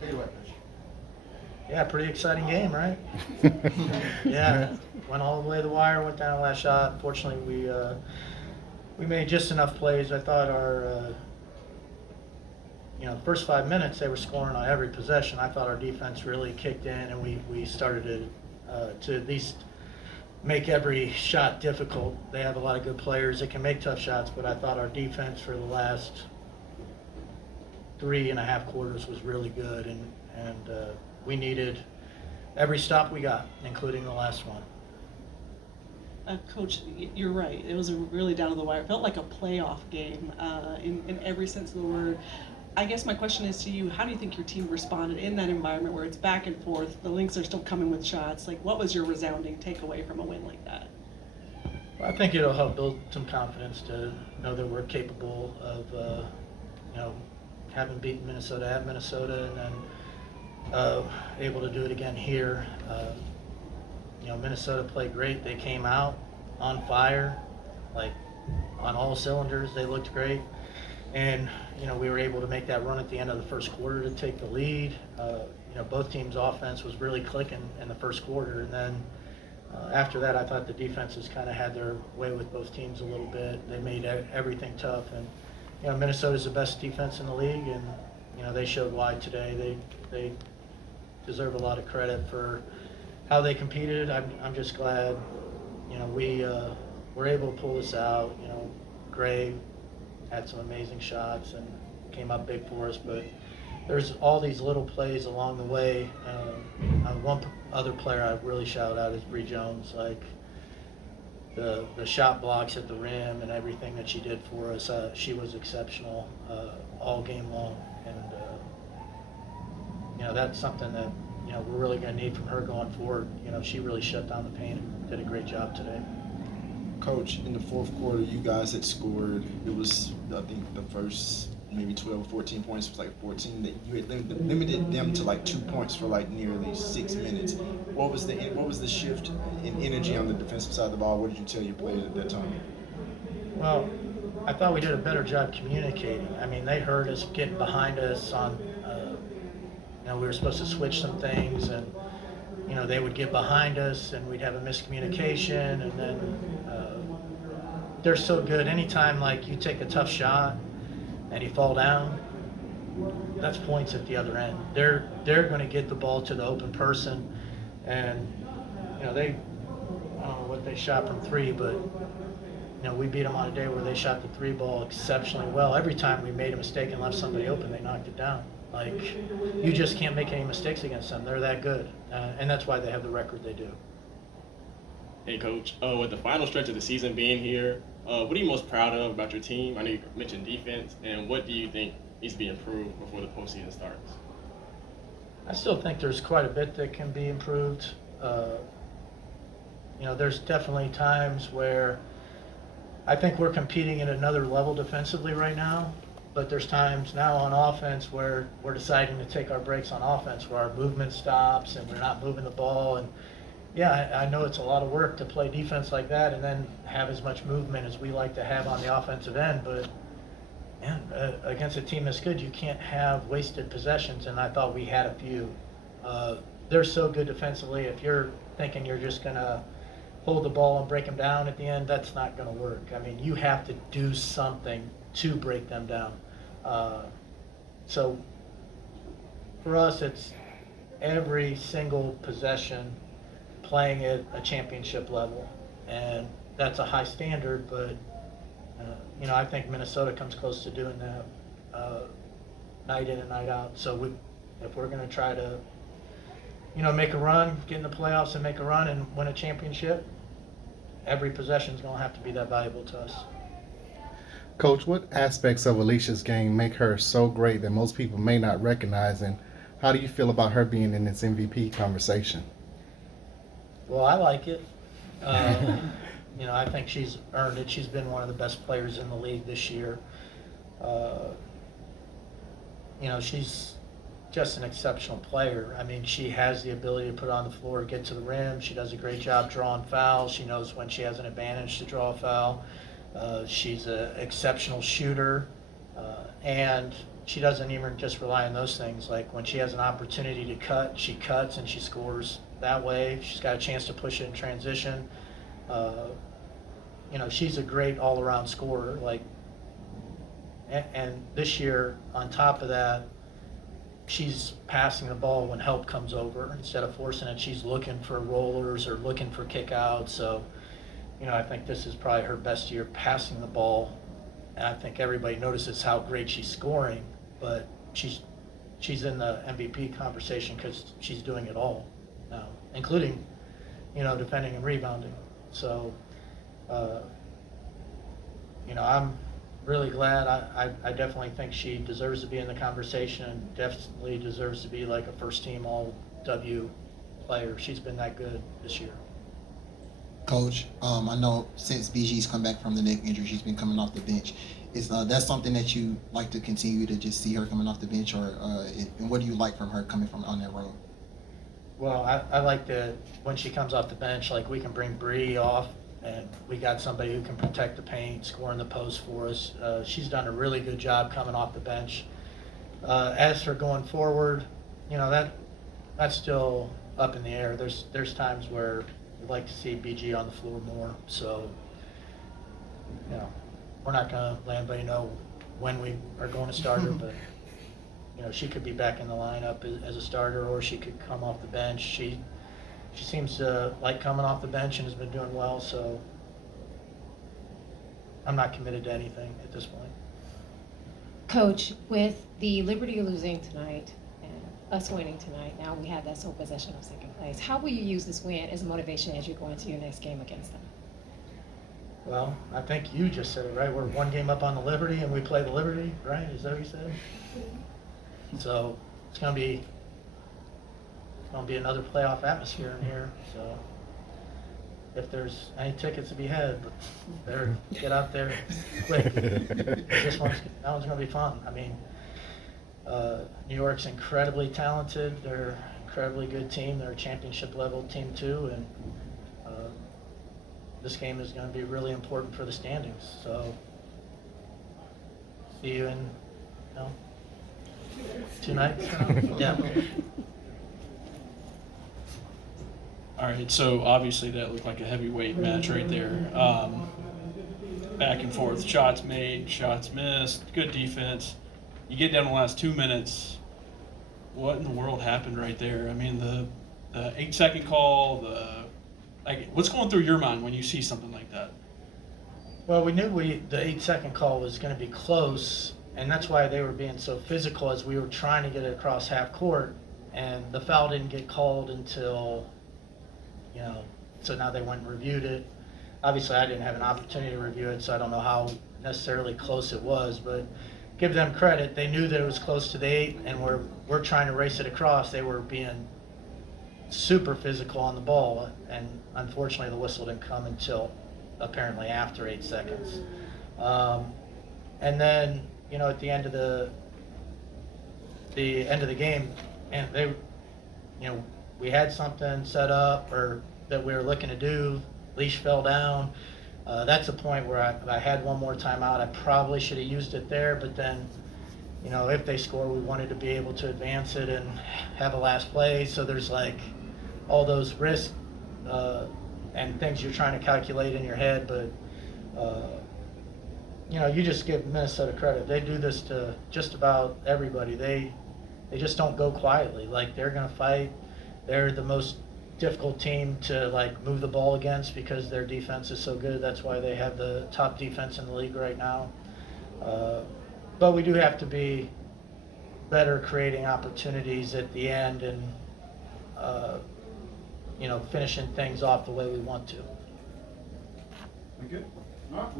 Take it away, Coach. Yeah, pretty exciting game, right? Yeah, went all the way to the wire, went down the last shot. Fortunately, we made just enough plays. I thought our first 5 minutes they were scoring on every possession. I thought our defense really kicked in, and we started to at least make every shot difficult. They have a lot of good players that can make tough shots, but I thought our defense for the last 3.5 quarters was really good, and we needed every stop we got, including the last one. Coach, you're right. It was a really down to the wire. It felt like a playoff game in every sense of the word. I guess my question is to you: how do you think your team responded in that environment where it's back and forth? The Lynx are still coming with shots. Like, what was your resounding takeaway from a win like that? I think it'll help build some confidence to know that we're capable of, having beaten Minnesota at Minnesota, and then able to do it again here. Minnesota played great. They came out on fire, like on all cylinders. They looked great. And, we were able to make that run at the end of the first quarter to take the lead. Both teams' offense was really clicking in the first quarter. And then after that, I thought the defenses kind of had their way with both teams a little bit. They made everything tough. And, Minnesota's the best defense in the league. And, they showed why today. They deserve a lot of credit for how they competed. I'm just glad, we were able to pull this out. Gray had some amazing shots and came up big for us, but there's all these little plays along the way. One other player I really shout out is Bree Jones. Like the shot blocks at the rim and everything that she did for us, she was exceptional all game long, and that's something that we're really going to need from her going forward. She really shut down the paint and did a great job today. Coach, in the fourth quarter, you guys had scored. It was, I think, the first maybe 12, 14 points. It was like 14. That you had limited them to like 2 points for like nearly 6 minutes. What was the shift in energy on the defensive side of the ball? What did you tell your players at that time? Well, I thought we did a better job communicating. I mean, they heard us get behind us on, we were supposed to switch some things, and, they would get behind us and we'd have a miscommunication, and then they're so good. Anytime, like, you take a tough shot and you fall down, that's points at the other end. They're going to get the ball to the open person, and, I don't know what they shot from three, but we beat them on a day where they shot the three ball exceptionally well. Every time we made a mistake and left somebody open, they knocked it down. Like, you just can't make any mistakes against them. They're that good, and that's why they have the record they do. Hey, Coach. With the final stretch of the season being here, what are you most proud of about your team? I know you mentioned defense, and what do you think needs to be improved before the postseason starts? I still think there's quite a bit that can be improved. There's definitely times where I think we're competing at another level defensively right now, but there's times now on offense where we're deciding to take our breaks on offense, where our movement stops and we're not moving the ball. And yeah, I know it's a lot of work to play defense like that and then have as much movement as we like to have on the offensive end, but man, against a team that's good, you can't have wasted possessions, and I thought we had a few. They're so good defensively. If you're thinking you're just going to hold the ball and break them down at the end, that's not going to work. I mean, you have to do something to break them down. So for us, it's every single possession playing at a championship level, and that's a high standard, but I think Minnesota comes close to doing that night in and night out. So if we're going to try to make a run, get in the playoffs and make a run and win a championship, every possession is going to have to be that valuable to us. Coach, what aspects of Alicia's game make her so great that most people may not recognize, and how do you feel about her being in this MVP conversation? Well, I like it. I think she's earned it. She's been one of the best players in the league this year. She's just an exceptional player. I mean, she has the ability to put it on the floor, get to the rim. She does a great job drawing fouls. She knows when she has an advantage to draw a foul. She's an exceptional shooter, and she doesn't even just rely on those things. Like when she has an opportunity to cut, she cuts and she scores that way. If she's got a chance to push it in transition. You know, she's a great all-around scorer. Like, and this year, on top of that, she's passing the ball when help comes over instead of forcing it. She's looking for rollers or looking for kickouts. So, you know, I think this is probably her best year passing the ball. And I think everybody notices how great she's scoring, but she's in the MVP conversation because she's doing it all now, including, you know, defending and rebounding. So, you know, I'm really glad. I definitely think she deserves to be in the conversation and definitely deserves to be like a first team all W player. She's been that good this year. Coach, I know since BG's come back from the neck injury, she's been coming off the bench. Is that something that you like to continue to just see her coming off the bench, or and what do you like from her coming from on that role? Well, I like that when she comes off the bench, like we can bring Bree off and we got somebody who can protect the paint, score in the post for us. She's done a really good job coming off the bench. As for going forward, you know, that's still up in the air. There's times where we'd like to see BG on the floor more. So, you know, we're not going to let anybody know when we are going to start her, but, you know, she could be back in the lineup as a starter, or she could come off the bench. She seems to like coming off the bench and has been doing well, so I'm not committed to anything at this point. Coach, with the Liberty losing tonight and us winning tonight, now we have that sole possession of second place. How will you use this win as motivation as you go into your next game against them? Well, I think you just said it, right? We're one game up on the Liberty and we play the Liberty, right? Is that what you said? So it's going to be another playoff atmosphere in here. So if there's any tickets to be had, better get out there quick. That one's going to be fun. I mean, New York's incredibly talented. They're an incredibly good team. They're a championship level team too, and this game is going to be really important for the standings. So see you in 2 nights. Yeah. All right, so obviously that looked like a heavyweight match right there. Back and forth, shots made, shots missed, good defense. You get down to the last 2 minutes. What in the world happened right there? I mean, the 8-second call, what's going through your mind when you see something like that? Well, we knew the 8-second call was going to be close, and that's why they were being so physical as we were trying to get it across half court, and the foul didn't get called until, you know, so now they went and reviewed it. Obviously, I didn't have an opportunity to review it, so I don't know how necessarily close it was, but give them credit. They knew that it was close to the 8, and we're trying to race it across. They were being super physical on the ball, and unfortunately the whistle didn't come until apparently after 8 seconds. And then, you know, at the end of the game, and they, you know, we had something set up or that we were looking to do. Leash fell down. That's a point where I had one more timeout. I probably should have used it there, but then, you know, if they score, we wanted to be able to advance it and have a last play. So there's like all those risks and things you're trying to calculate in your head, but you know, you just give Minnesota credit. They do this to just about everybody. They just don't go quietly. Like, they're going to fight. They're the most difficult team to like move the ball against because their defense is so good. That's why they have the top defense in the league right now. But we do have to be better creating opportunities at the end and you know, finishing things off the way we want to. Okay. All right.